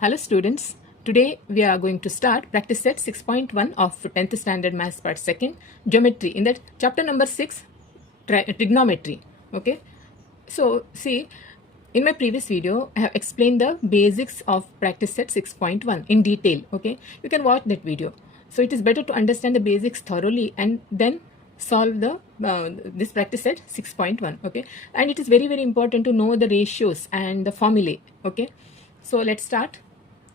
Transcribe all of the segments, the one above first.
Hello students, today we are going to start practice set 6.1 of 10th standard maths part 2nd geometry in that chapter number 6 trigonometry. Okay, so see, in my previous video I have explained the basics of practice set 6.1 in detail. Okay, you can watch that video. So it is better to understand the basics thoroughly and then solve the this practice set 6.1. Okay, and it is very important to know the ratios and the formulae. Okay, so let's start.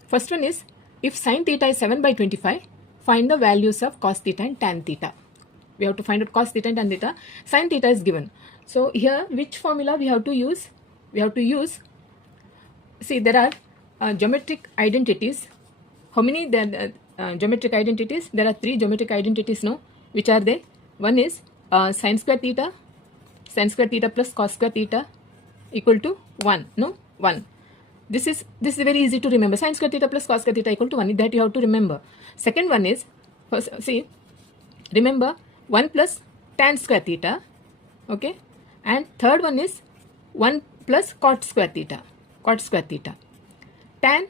First one is, if sin theta is 7 by 25, find the values of cos theta and tan theta. We have to find out cos theta and tan theta. Sin theta is given. So here, which formula we have to use? We have to use, see, there are geometric identities. How many there geometric identities? There are 3 geometric identities now. Which are they? One is sin square theta plus cos square theta equal to 1. No, 1. This is very easy to remember. Sin square theta plus cos square theta equal to 1. That you have to remember. Second one is, first, see, remember 1 plus tan square theta. Okay. And third one is 1 plus cot square theta. Cot square theta. Tan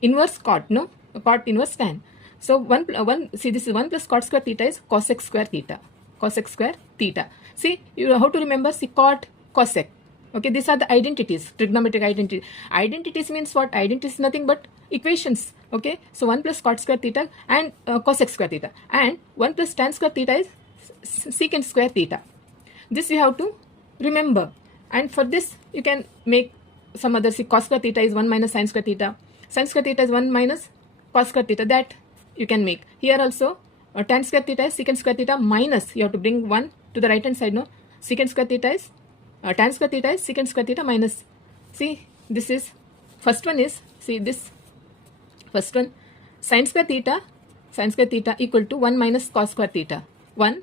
inverse cot. No, cot inverse tan. So 1 see, this is 1 plus cot square theta is cosec square theta. Cosec square theta. See, you know how to remember. See, cot, cosec. Okay, these are the identities, trigonometric identity. Identities means what? Identities is nothing but equations. Okay, so 1 plus cot square theta and cosec square theta, and 1 plus tan square theta is secant square theta. This you have to remember, and for this you can make some other. See, cos square theta is 1 minus sin square theta. Sin square theta is 1 minus cos square theta. That you can make. Here also tan square theta is secant square theta minus, you have to bring 1 to the right hand side. No, secant square theta is tan square theta is secant square theta minus. See, this is first one is, see, this first one, sin square theta equal to 1 minus cos square theta. 1,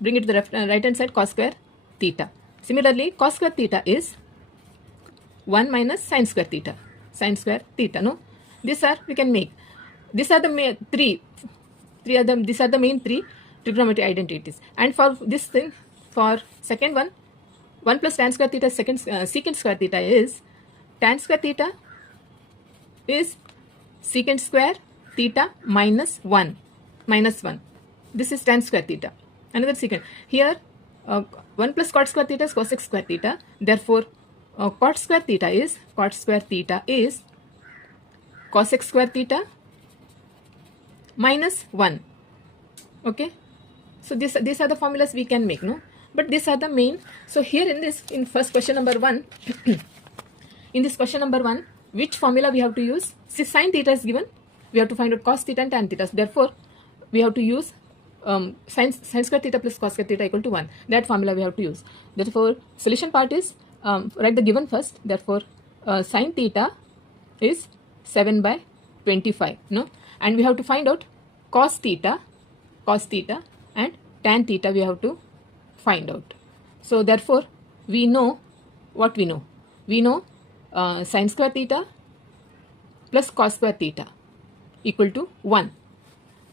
bring it to the right hand side, cos square theta. Similarly, cos square theta is 1 minus sin square theta. Sin square theta. No, these are, we can make. These are the main three of them. These are the main 3 trigonometric identities. And for this thing, for second one, 1 plus tan square theta secant square theta is tan square theta is secant square theta minus 1. This is tan square theta. Another secant. Here 1 plus cot square theta is cosec square theta. Therefore, cot square theta is cosec square theta minus 1. Okay. So these are the formulas we can make. No. But these are the main. So here in first question number 1, in this question number 1, which formula we have to use? See, sin theta is given. We have to find out cos theta and tan theta. Therefore, we have to use sin square theta plus cos square theta equal to 1. That formula we have to use. Therefore, solution part is, write the given first. Therefore, sin theta is 7 by 25. No, and we have to find out cos theta and tan theta we have to find out. So therefore, we know what we know. We know sin square theta plus cos square theta equal to 1.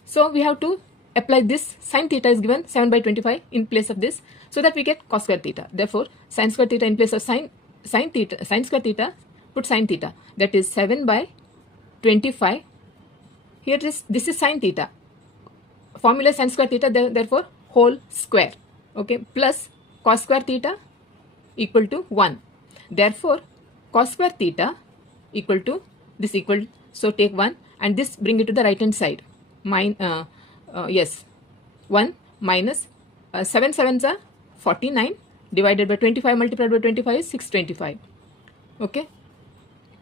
So we have to apply this. Sin theta is given 7 by 25 in place of this, so that we get cos square theta. Therefore, sin square theta in place of sin square theta, put sin theta. That is 7 by 25. Here this is sin theta. Formula sin square theta, therefore whole square. Okay, plus cos square theta equal to 1. Therefore, cos square theta equal to this equal. So take 1 and this, bring it to the right hand side. 1 minus 7 sevens are 49 divided by 25 multiplied by 25 is 625. Okay.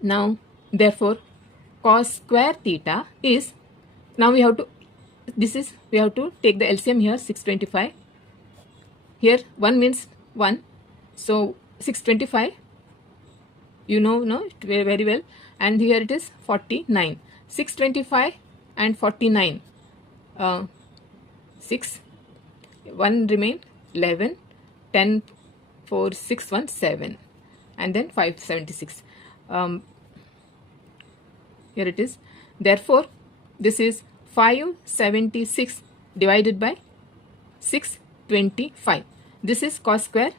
Now, therefore, cos square theta is, now we have to, we have to take the LCM here, 625. Here 1 means 1. So 625, you know, no, very well. And here it is 49. 625 and 49. 6, 1 remain, 11, 10, 4, 6, 1, 7. And then 576. Here it is. Therefore, this is 576 divided by 625. This is cos square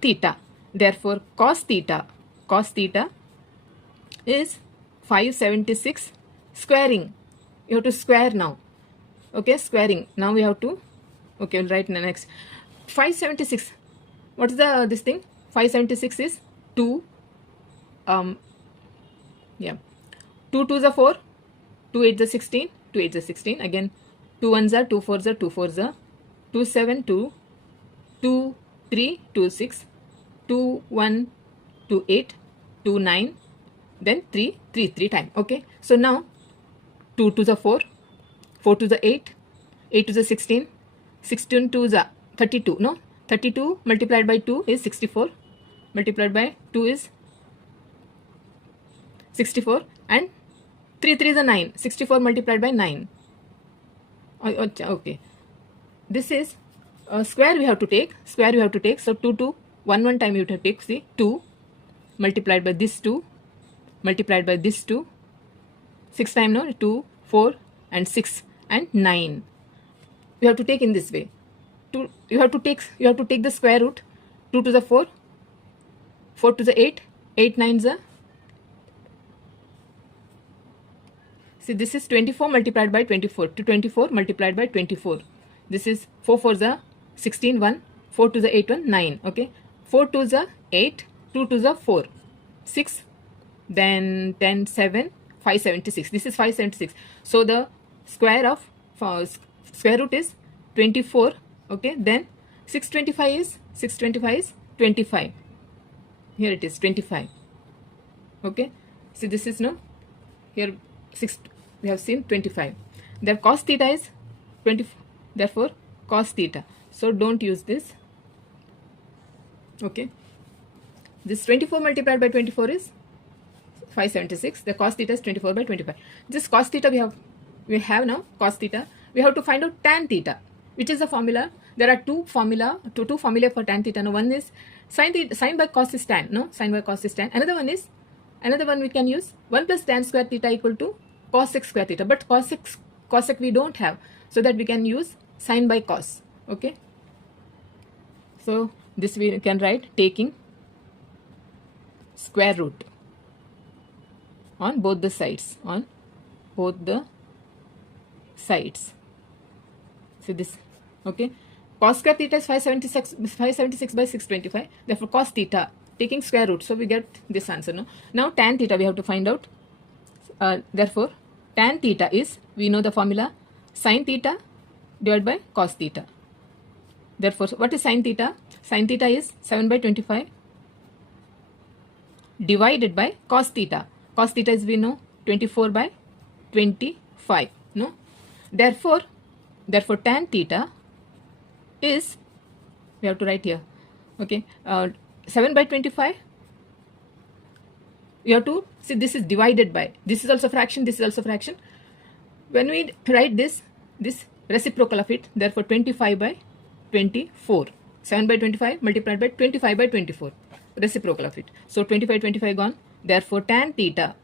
theta. Therefore, cos theta is 576 squaring. You have to square now. Okay, squaring. Now we have to, okay, we'll write next. 576. What is this thing? 576 is 2. Yeah. 2 2s are 4. 2 8s are 16. 2 8s are 16. Again, 2 1s are 2 4s are 2 4s are 2 7 2. 2 3 2 6. 2 1 2 8. 2 9. Then 3 3 3 time. Okay. So now 2 2s are 4. 4 2s are 8. 8 2s are 16. 16 2s are 32. No. 32 multiplied by 2 is 64. Multiplied by 2 is 64. And 3 3 is a 9. 64 multiplied by 9. Okay. This is square we have to take. Square we have to take. So 2 2 1 time you have to take. See 2 multiplied by this 2 multiplied by this 2. 6 times no 2 4 and 6 and 9. You have to take in this way. You have to take the square root. 2 to the 4. 4 to the 8. 8 9s are. See, this is 24 multiplied by 24. To 24 multiplied by 24. This is 4 4s are 16 1. 4 to the 8 1 9. Okay. 4 2s are 8. 2 2s are 4. 6. Then 10 7. 576. This is 576. So the square of square root is 24. Okay. Then 625 is 25. Here it is 25. Okay. See, this is no. Here 6. We have seen 25. Their cos theta is 20. Therefore cos theta. So don't use this. Okay. This 24 multiplied by 24 is 576. The cos theta is 24 by 25. This cos theta we have now cos theta. We have to find out tan theta, which is the formula. There are two formula for tan theta. No, one is sin by cos is tan. No, sin by cos is tan. Another one we can use 1 plus tan square theta equal to cos x square theta. But cos x we don't have, so that we can use sin by cos. Okay. So this we can write taking square root on both the sides. So this, okay. Cos square theta is 576 by 625. Therefore cos theta taking square root. So we get this answer. No. Now tan theta we have to find out. Therefore tan theta is, we know the formula, sin theta divided by cos theta. Therefore what is sin theta? Sin theta is 7 by 25 divided by cos theta. Cos theta is, we know, 24 by 25. No. Therefore tan theta is, we have to write here. Okay. 7 by 25. You have to see, this is divided by, this is also fraction, this is also fraction. When we write this reciprocal of it, therefore 25 by 24. 7 by 25 multiplied by 25 by 24. Reciprocal of it. So 25 gone. Therefore tan theta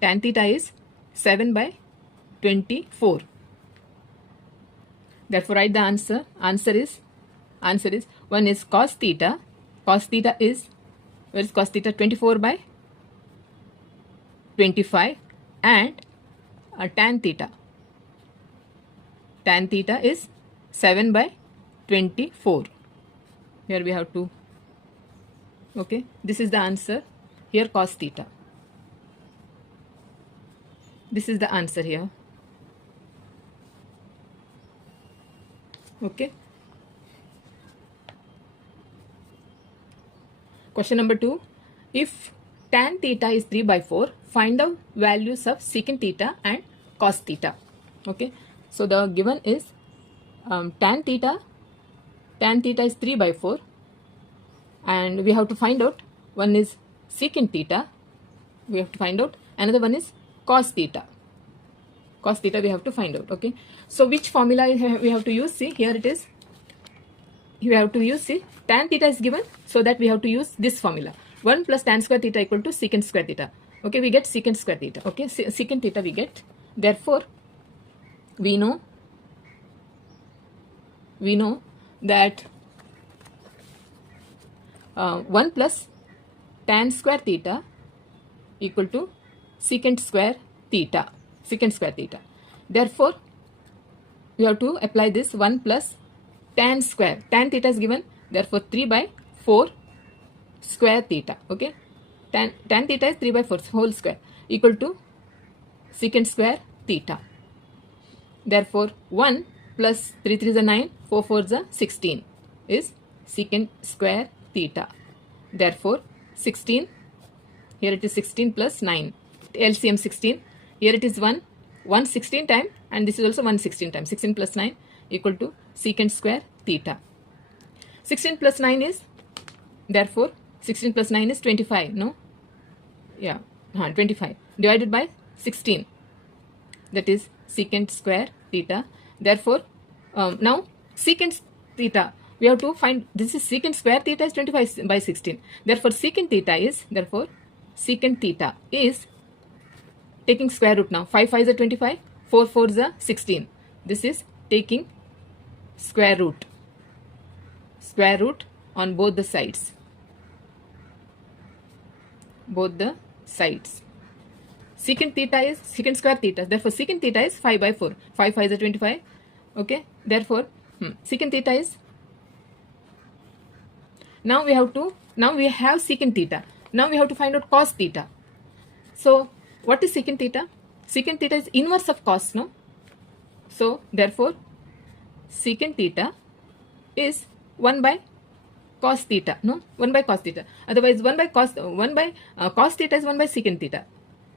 is 7 by 24. Therefore write the answer. Answer is one is cos theta. Cos theta is, where is cos theta? 24 by 25, and tan theta. Tan theta is 7 by 24. Here we have to. Okay, this is the answer. Here cos theta. This is the answer here. Okay. Question number 2. If tan theta is 3 by 4, find the values of secant theta and cos theta. Okay. So the given is tan theta is 3 by 4, and we have to find out, one is secant theta, we have to find out, another one is cos theta. Cos theta we have to find out. Okay. So which formula we have to use? See, here it is. You have to use, see, tan theta is given, so that we have to use this formula. 1 plus tan square theta equal to secant square theta. Okay, we get secant square theta. Okay, secant theta we get. Therefore, we know that 1 plus tan square theta equal to secant square theta. Secant square theta. Therefore, we have to apply this 1 plus tan square. Tan theta is given. Therefore, 3 by 4 square theta. Okay. Tan theta is 3 by 4 whole square equal to secant square theta. Therefore, 1 plus 3 3 is a 9, 4 4 is a 16 is secant square theta. Therefore, 16, here it is 16 plus 9, LCM 16, here it is 1 16 time, and this is also 1 16 time. 16 plus 9 equal to secant square theta. 16 plus 9 is, therefore, 16 plus 9 is 25, no? Yeah, 25 divided by 16, that is secant square theta. Therefore, now secant theta, we have to find, this is secant square theta is 25 by 16. Therefore, secant theta is, taking square root now, 5 5 is a 25, 4 4 is a 16. This is taking square root on both the sides. Secant theta is secant square theta. Therefore, secant theta is 5 by 4. 5 5 is a 25. Okay. Therefore, secant theta is, now we have secant theta. Now we have to find out cos theta. So, what is secant theta? Secant theta is inverse of cos, no? So, therefore, secant theta is 1 by cos theta, no? 1 by cos theta. Otherwise, cos theta is 1 by secant theta.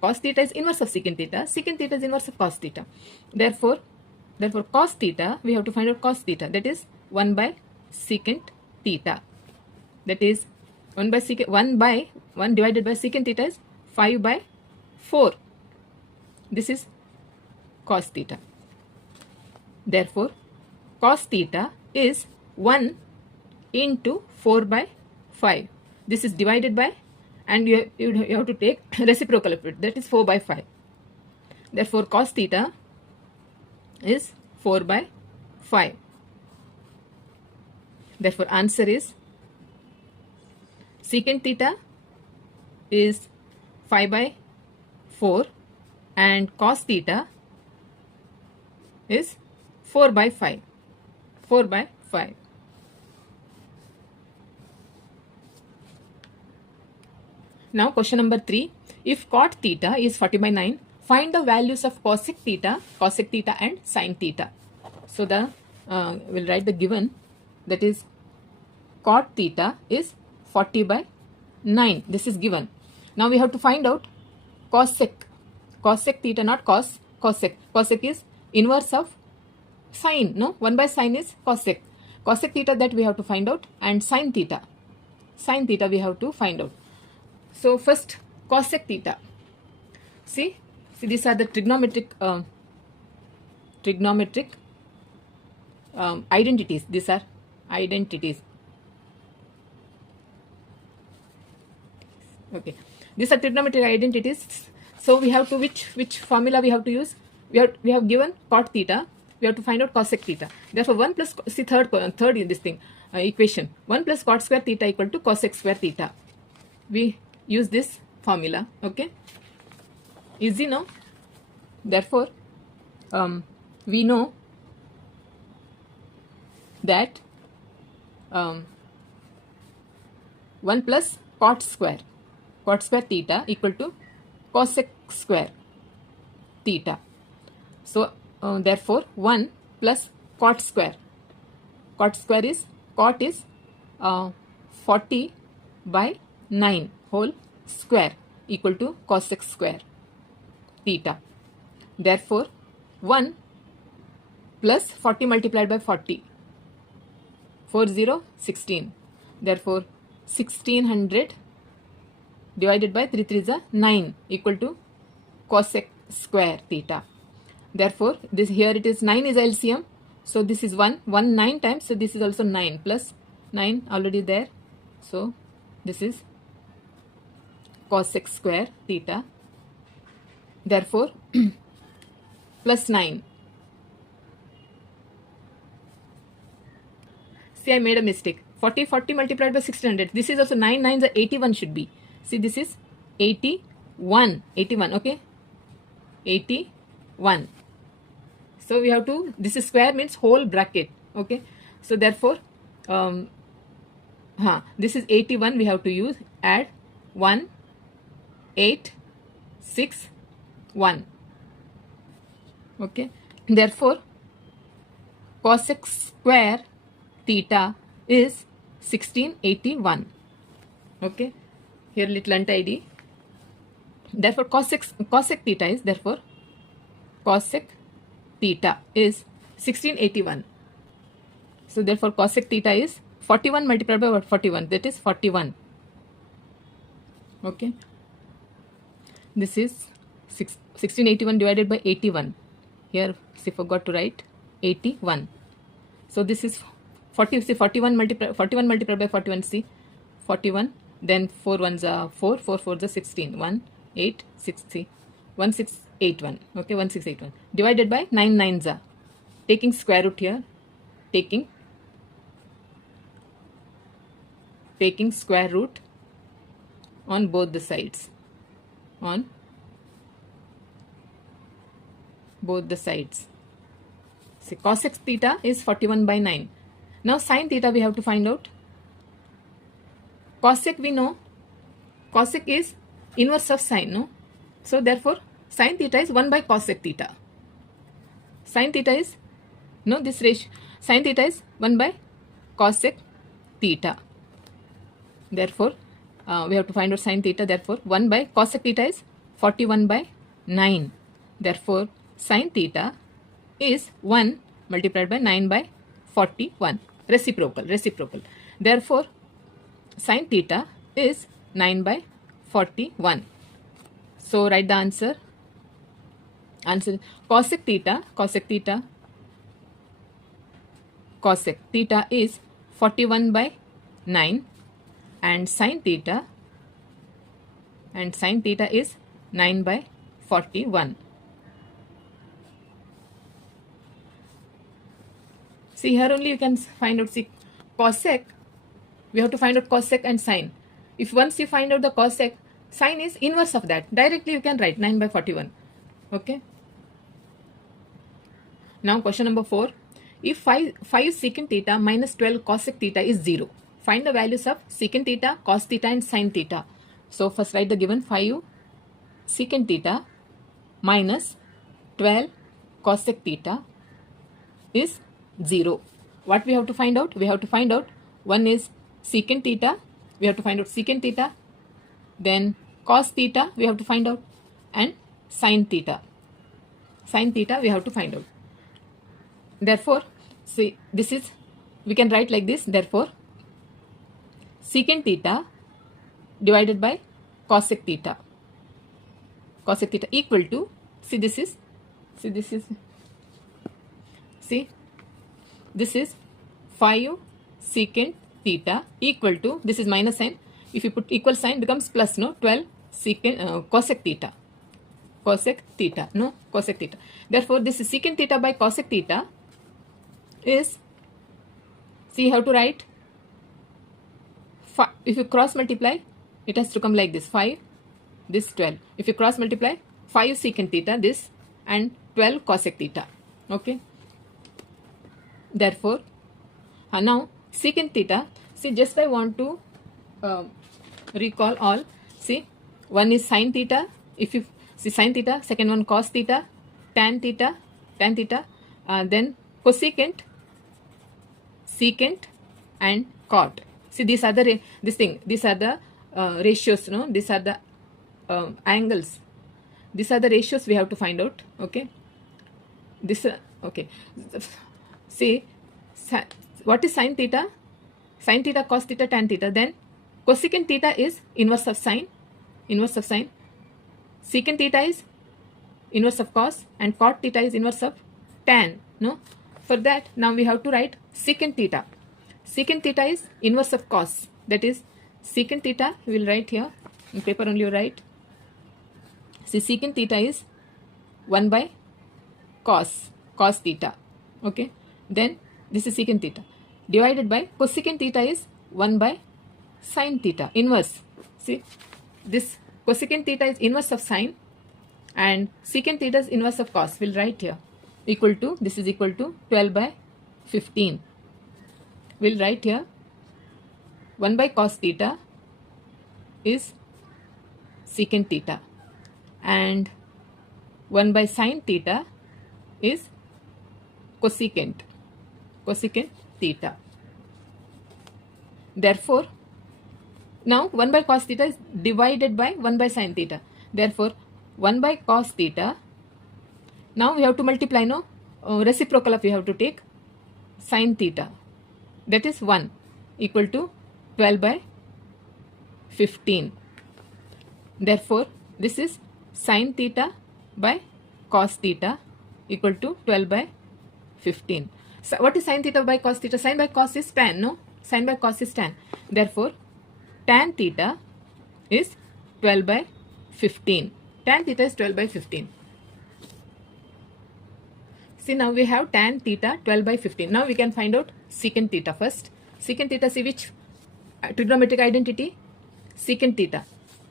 Cos theta is inverse of secant theta. Secant theta is inverse of cos theta. Therefore, cos theta, we have to find out cos theta. That is 1 by secant theta. That is 1 divided by secant theta is 5 by 4. This is cos theta. Therefore, cos theta is 1 into 4 by 5. This is divided by, and you have to take reciprocal of it, that is 4 by 5. Therefore, cos theta is 4 by 5. Therefore, answer is secant theta is 5 by 4 and cos theta is 4 by 5. 4 by 5. Now question number 3. If cot theta is 40 by 9, find the values of cosec theta and sin theta. So we'll write the given, that is cot theta is 40 by 9. This is given. Now we have to find out cosec. Cosec theta, not cos. Cosec. Cosec is inverse of sin. No, 1 by sin is cosec. Cosec theta, that we have to find out, and sin theta. Sin theta we have to find out. So first cosec theta. See these are the trigonometric identities. These are identities. Okay, these are trigonometric identities. So we have to, which formula we have to use? We have given cot theta. We have to find out cosec theta. Therefore, 1 plus, see third in this thing equation, 1 plus cot square theta equal to cosec square theta. We use this formula. Okay, easy now. Therefore, we know that 1 plus cot square theta equal to cosec square theta. So therefore 1 plus cot square. Cot is 40 by 9 whole square equal to cosec square theta. Therefore 1 plus 40 multiplied by 40. 16. Therefore 1600 divided by 3 3 is a 9 equal to cosec square theta. Therefore, this here it is 9 is LCM. So this is 1 9 times. So this is also 9 plus 9 already there. So this is cosec square theta. Therefore, plus 9. See, I made a mistake. 40 multiplied by 1600. This is also 9 9 is 81 should be. See, this is 81. 81, okay, 81. So we have to, this is square means whole bracket, okay. So therefore this is 81, we have to use, add 1 8 6 1, okay. Therefore cosec square theta is 1681, okay. Here little untidy. Therefore cosec theta is, therefore cosec theta is 1681. So therefore cosec theta is 41 multiplied by what? 41, that is 41, okay. This is 1681 divided by 81. Here see, forgot to write 81. So this is 40, see 41 multiplied by 41, see 41, then 4 ones are 4, 4 4s are 16, 1 8 6, see 1681, okay, 1681 divided by 9 9s are, taking square root here, taking square root on both the sides, on both the sides. See, cosec theta is 41 by 9. Now sin theta we have to find out. Cosec we know, cosec is inverse of sin, no? So therefore sin theta is 1 by cosec theta. Sin theta is, no, this ratio, sin theta is 1 by cosec theta. Therefore we have to find out sin theta. Therefore 1 by cosec theta is 41 by 9. Therefore sin theta is 1 multiplied by 9 by 41, reciprocal. Therefore sin theta is 9 by 41. So write the answer. Cosec theta is 41 by 9, and sin theta is 9 by 41. See, here only you can find out, see, cosec, we have to find out cosec and sin. If once you find out the cosec, sin is inverse of that, directly you can write 9 by 41, okay. Now question number 4. If 5 secant theta minus 12 cosec theta is 0, find the values of secant theta, cos theta and sin theta. So first write the given 5 secant theta minus 12 cosec theta is 0. What we have to find out? We have to find out, one is secant theta, we have to find out secant theta, then cos theta we have to find out, and sin theta we have to find out. Therefore see, this is, we can write like this, therefore secant theta divided by cosec theta equal to, see this is 5 secant theta equal to, this is minus sign, if you put equal sign becomes plus, no, 12 secant cosec theta, no, cosec theta. Therefore this is secant theta by cosec theta is, see how to write, if you cross multiply it has to come like this, 5 this 12, if you cross multiply 5 secant theta this and 12 cosec theta, okay. Therefore now secant theta, see, just I want to recall all, see, one is sin theta, if you see sin theta, second one cos theta, tan theta, then cosecant, secant and cot. See, these are the these are the ratios, no, these are the angles, these are the ratios we have to find out, okay. This okay, see, what is sin theta, cos theta, tan theta, then cosecant theta is inverse of sin, secant theta is inverse of cos, and cot theta is inverse of tan, no. For that now we have to write secant theta is inverse of cos, that is secant theta we will write here in paper only, you write, see, secant theta is 1 by cos theta, okay. Then this is secant theta divided by cosecant theta is 1 by sin theta, inverse, see, this cosecant theta is inverse of sine, and secant theta is inverse of cos. We'll write here equal to, this is equal to 12 by 15. We'll write here 1 by cos theta is secant theta, and 1 by sin theta is cosecant theta. Therefore, now 1 by cos theta is divided by 1 by sin theta. Therefore, 1 by cos theta, now we have to multiply, no? Reciprocal of we have to take sin theta. That is 1 equal to 12 by 15. Therefore, this is sin theta by cos theta equal to 12 by 15. So, what is sin theta by cos theta? Sin by cos is tan, no? Sin by cos is tan. Therefore, tan theta is 12 by 15. Tan theta is 12 by 15. See, now we have tan theta 12 by 15. Now we can find out secant theta first. Secant theta, see which trigonometric identity? Secant theta.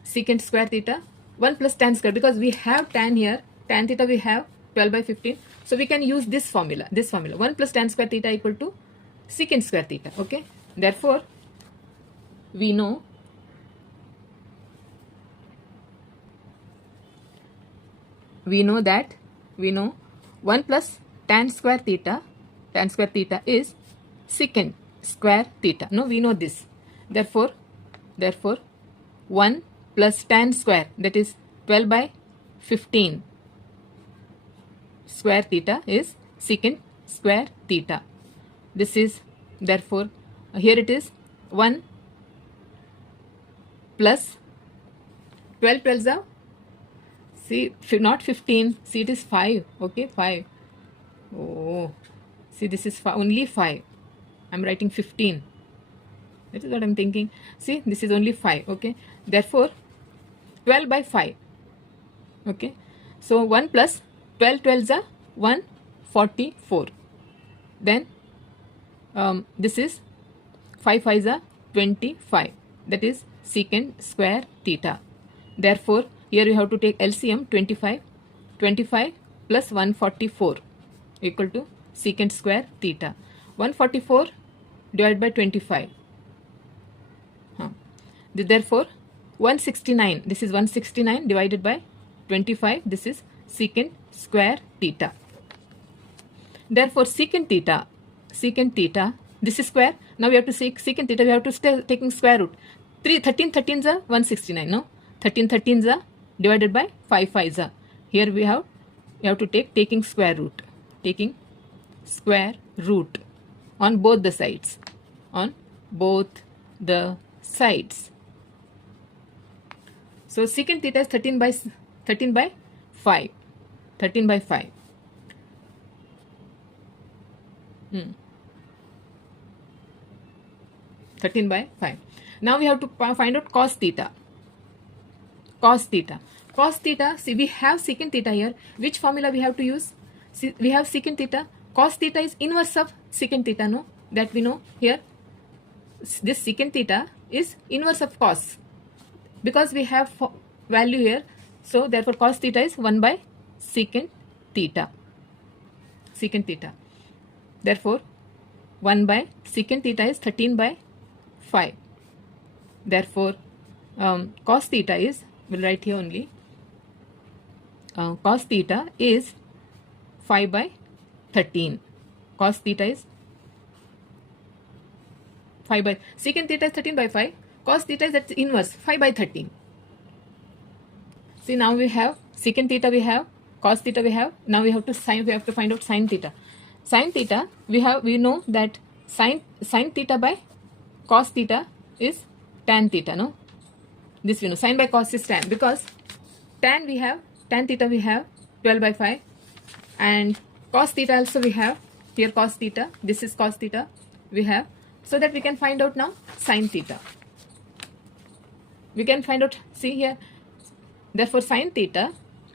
Secant square theta 1 plus tan square, because we have tan here. Tan theta we have 12 by 15. So we can use this formula. 1 plus tan square theta equal to secant square theta. Okay. Therefore, we know that 1 plus tan square theta is secant square theta. No, we know this. Therefore 1 plus tan square, that is 12 by 15 square theta is secant square theta. This is, therefore, here it is 1 plus 12 12s are, see, not 15, see it is 5, okay, 5. Oh, see, this is only 5. I'm writing 15. That is what I'm thinking. See, this is only 5, okay. Therefore, 12 by 5, okay. So, 1 plus 12 12s are 144. Then, this is 5 5s are 25. That is secant square theta. Therefore, here you have to take LCM 25 plus 144 equal to secant square theta. 144 divided by 25. Therefore, 169. This is 169 divided by 25. This is secant square theta. Therefore, secant theta, this is square. Now we have to take secant theta, we have to start taking square root. 13 13s are 169, no? 13 13s are divided by 5 5s are. Here we have to taking square root. Taking square root on both the sides. So secant theta is 13 by 5. 13 by 5. 13 by 5. Now we have to find out cos theta. See, we have secant theta here. Which formula we have to use? See, we have secant theta. Cos theta is inverse of secant theta, no? That we know here. This secant theta is inverse of cos. Because we have value here. So, therefore, cos theta is 1 by secant theta. Therefore, 1 by secant theta is 13 by 5. Therefore, cos theta is, we'll write here only, cos theta is 5 by 13. Cos theta is 5 by, secant theta is 13 by 5. Cos theta is that's inverse, 5 by 13. See, now we have secant theta, we have cos theta, we have. Now we have to find out sin theta. Sin theta, we know that sin theta by cos theta is tan theta, no? This we know. Sin by cos is tan, because tan theta we have 12 by 5, and cos theta also we have. Here cos theta, this is cos theta we have. So that we can find out now sin theta. We can find out, see here. Therefore, sin theta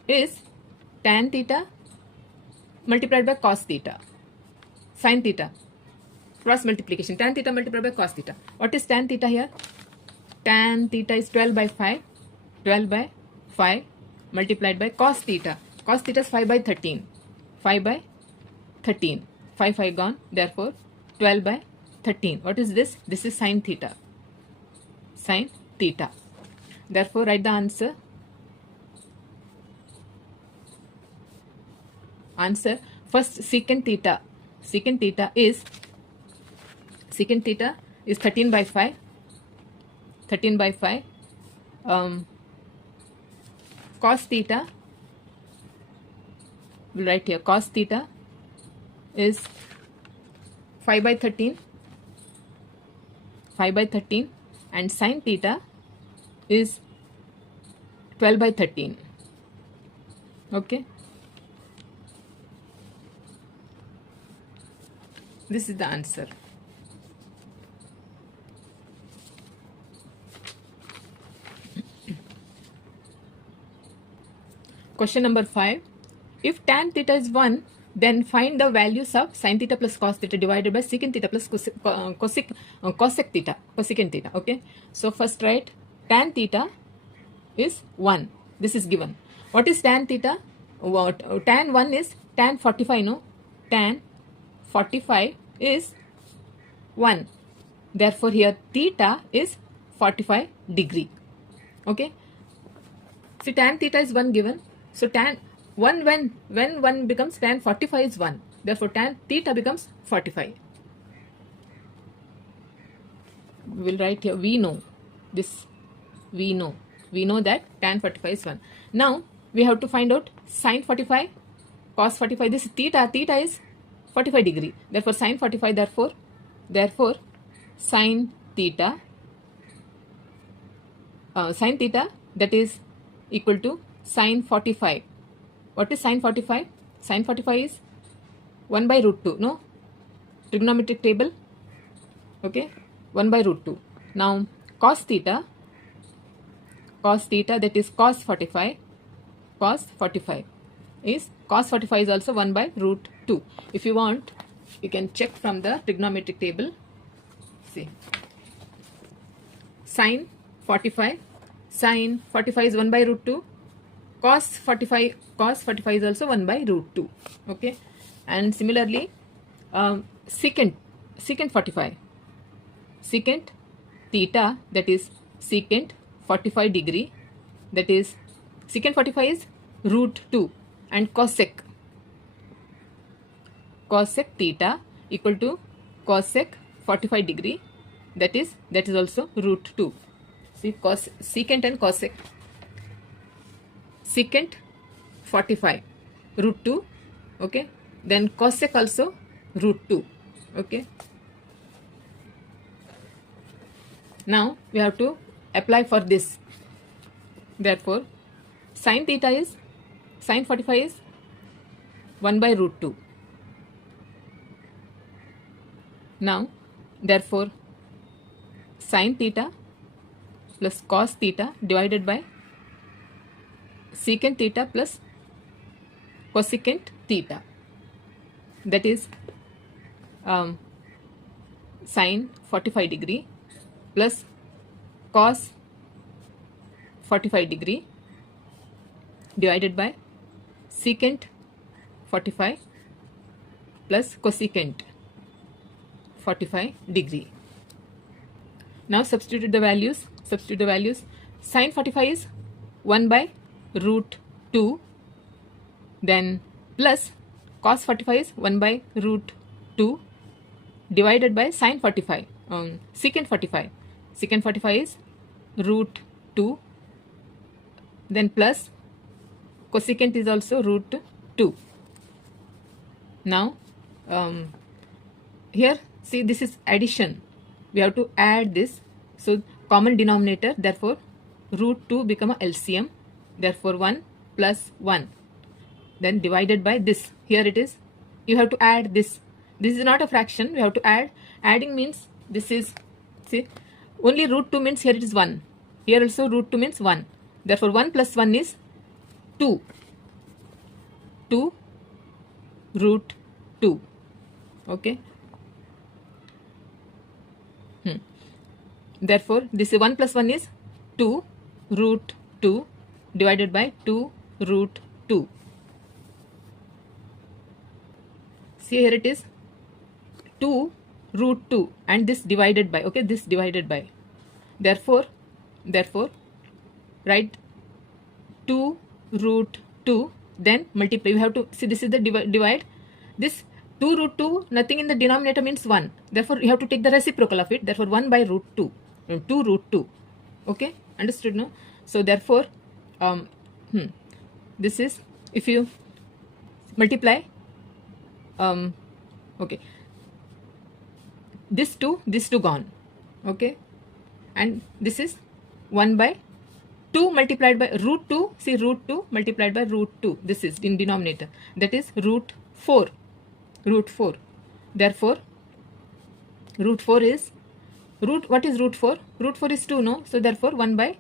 is tan theta multiplied by cos theta. Sin theta, cross multiplication, tan theta multiplied by cos theta. What is tan theta here? Tan theta is 12 by 5. 12 by 5 multiplied by cos theta. Cos theta is 5 by 13. 5 by 13. 5 gone. Therefore, 12 by 13. What is this? This is sin theta. Sin theta. Therefore, write the answer. Answer. First, secant theta. Secant theta is 13 by 5. 13 by 5. Cos theta, we'll write here, cos theta is 5 by 13. 5 by 13, and sin theta is 12 by 13. Okay. This is the answer. Question number 5. If tan theta is 1, then find the values of sin theta plus cos theta divided by secant theta plus cosec theta, cosecant theta. Okay. So first write tan theta is 1. This is given. What is tan theta? What tan 1 is tan 45. No, tan 45 is 1. Therefore, here theta is 45 degree. Okay. See, tan theta is 1 given. So tan 1 when 1 becomes tan 45 is 1. Therefore, tan theta becomes 45. We will write here, we know this. We know that tan 45 is 1. Now, we have to find out sin 45, cos 45. This theta is 45 degree. Therefore, sin 45. Therefore, sin theta that is equal to sin 45. What is sin 45? Sin 45 is 1 by root 2. No? Trigonometric table. Okay. 1 by root 2. Now, cos theta that is cos 45. Cos 45 is also 1 by root 2. If you want, you can check from the trigonometric table. See. Sin 45 is 1 by root 2. Cos 45 is also 1 by root 2. Okay. And similarly, secant 45. Secant theta, that is secant 45 degree, that is secant 45 is root 2, and cosec theta equal to cosec 45 degree, that is also root 2. See, secant and cosec. Secant 45 root 2. Okay. Then cosec also root 2. Okay. Now we have to apply for this. Therefore, sin 45 is 1 by root 2. Now, therefore, sin theta plus cos theta divided by secant theta plus cosecant theta, that is sin 45 degree plus cos 45 degree divided by secant 45 plus cosecant 45 degree. Now substitute the values. Sin 45 is 1 by root 2, then plus cos 45 is 1 by root 2 divided by sin 45, secant 45. Secant 45 is root 2, then plus cosecant is also root 2. Now, here, see, this is addition. We have to add this. So, common denominator, therefore, root 2 become a LCM. Therefore, 1 plus 1. Then divided by this. Here it is. You have to add this. This is not a fraction. We have to add. Adding means this is, see, only root 2 means here it is 1. Here also root 2 means 1. Therefore, 1 plus 1 is 2. 2 root 2. Okay. Therefore, this 1 plus 1 is 2 root 2 divided by 2 root 2. See, here it is 2 root 2 and this divided by, okay, this divided by. Therefore, write 2 root 2, then multiply. We have to see, this is the divide. This 2 root 2, nothing in the denominator means 1. Therefore, you have to take the reciprocal of it. Therefore, 1 by root 2. 2 root 2. Okay, understood, no? So, therefore, this is, if you multiply, okay, this 2 gone. Okay, and this is 1 by 2 multiplied by root 2. See, root 2 multiplied by root 2. This is in denominator. That is root 4. Root 4. Therefore, root 4 is, what is root 4? Root 4 is 2, no? So, therefore, 1 by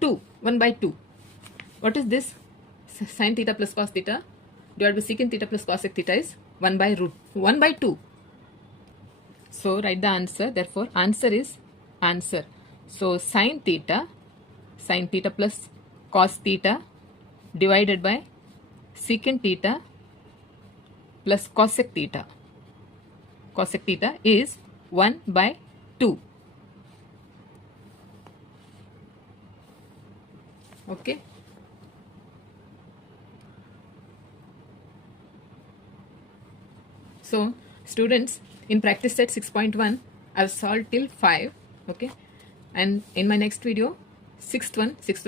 2. 1 by 2. What is this? Sin theta plus cos theta divided by secant theta plus cosec theta is 1 by 2. So, write the answer. Therefore, answer is answer. So, sin theta plus cos theta divided by secant theta plus cosec theta. Cosec theta is 1 by 2. Okay. So, students, in practice set 6.1, I've solved till 5. Okay. And in my next video, sixth one, 6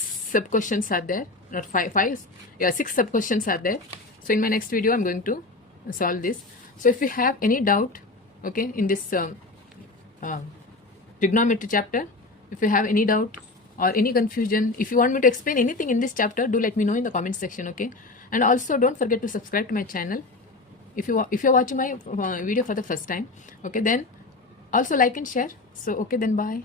sub questions are there, not 5, 6 sub questions are there. So in my next video, I'm going to solve this. So if you have any doubt, okay, in this trigonometry chapter, if you have any doubt or any confusion, if you want me to explain anything in this chapter, do let me know in the comment section, okay? And also don't forget to subscribe to my channel if you're watching my video for the first time, okay? Then also like and share. So okay, then bye.